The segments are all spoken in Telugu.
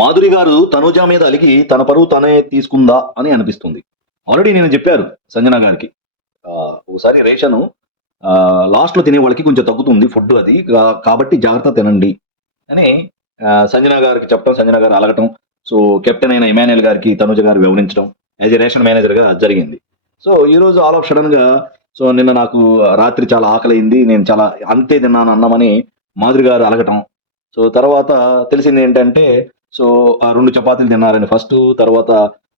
మాధురి గారు తనుజ మీద అలిగి తన పరువు తనే తీసుకుందా అని అనిపిస్తుంది. ఆల్రెడీ నేను చెప్పారు సంజన గారికి. ఒకసారి రేషను లాస్ట్లో తినే వాళ్ళకి కొంచెం తగ్గుతుంది ఫుడ్ అది కాబట్టి జాగ్రత్త తినండి అని సంజన గారికి చెప్పడం సంజన గారు అలగటం సో కెప్టెన్ అయిన ఇమాన్యుల్ గారికి తనుజ గారు వివరించడం యాజ్ ఎ రేషన్ మేనేజర్గా జరిగింది. సో ఈరోజు ఆల్ ఆఫ్ సడన్గా సో నిన్న నాకు రాత్రి చాలా ఆకలింది నేను చాలా అంతే తిన్నాను అన్నామని మాధురి గారు అలగటం. సో తర్వాత తెలిసింది ఏంటంటే సో ఆ రెండు చపాతీలు తిన్నారని ఫస్ట్ తర్వాత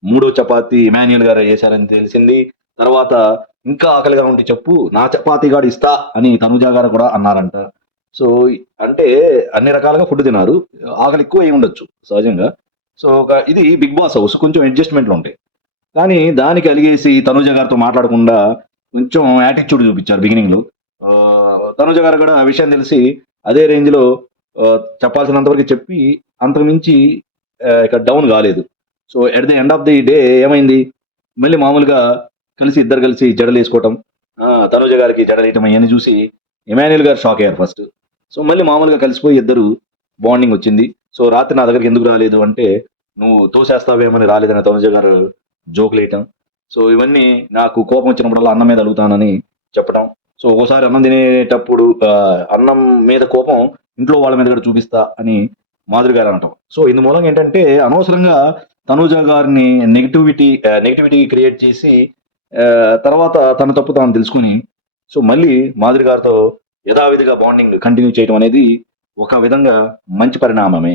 మూడో చపాతీ ఇమాన్యుయల్ గారు వేశారని తెలిసింది. తర్వాత ఇంకా ఆకలిగా ఉంటే చెప్పు నా చపాతీ గాడు ఇస్తా అని తనుజ గారు కూడా అన్నారంట. సో అంటే అన్ని రకాలుగా ఫుడ్ తిన్నారు. ఆకలి ఎక్కువ అయి ఉండొచ్చు సహజంగా. సో ఒక ఇది బిగ్ బాస్ హౌస్ కొంచెం అడ్జస్ట్మెంట్లు ఉంటాయి. కానీ దానికి అలిగేసి తనుజ గారితో మాట్లాడకుండా కొంచెం యాటిట్యూడ్ చూపించారు బిగినింగ్లో. తనుజ గారు కూడా ఆ విషయం తెలిసి అదే రేంజ్ చెప్పాల్సినంతవరకు చెప్పాల్సినంత వరకు చెప్పి అంతకు మించి డౌన్ కాలేదు. So at the end of the day ఏమైంది? మళ్ళీ మామూలుగా కలిసి ఇద్దరు కలిసి జడలు వేసుకోవటం తనుజ గారికి జడలు వేయటం అవన్నీ చూసి ఇమాన్యుల్ గారు షాక్ అయ్యారు ఫస్ట్ సో మళ్ళీ మామూలుగా కలిసిపోయి ఇద్దరు బాండింగ్ వచ్చింది. సో రాత్రి నా దగ్గరికి ఎందుకు రాలేదు అంటే నువ్వు తోసేస్తావేమని రాలేదని తనుజ గారు జోకులు వేయటం. సో ఇవన్నీ నాకు కోపం వచ్చినప్పుడల్లా అన్నం మీద అడుగుతానని చెప్పడం సో ఒకసారి అన్నం తినేటప్పుడు అన్నం మీద కోపం ఇంట్లో వాళ్ళ మీద కూడా చూపిస్తా అని మాధురి గారు అనటం సో ఇందు మూలంగా ఏంటంటే అనవసరంగా తనూజ గారిని నెగిటివిటీ నెగిటివిటీ క్రియేట్ చేసి తర్వాత తన తప్పు తాను తెలుసుకుని సో మళ్ళీ మాధురి గారితో యథావిధిగా బాండింగ్ కంటిన్యూ చేయడం అనేది ఒక విధంగా మంచి పరిణామమే.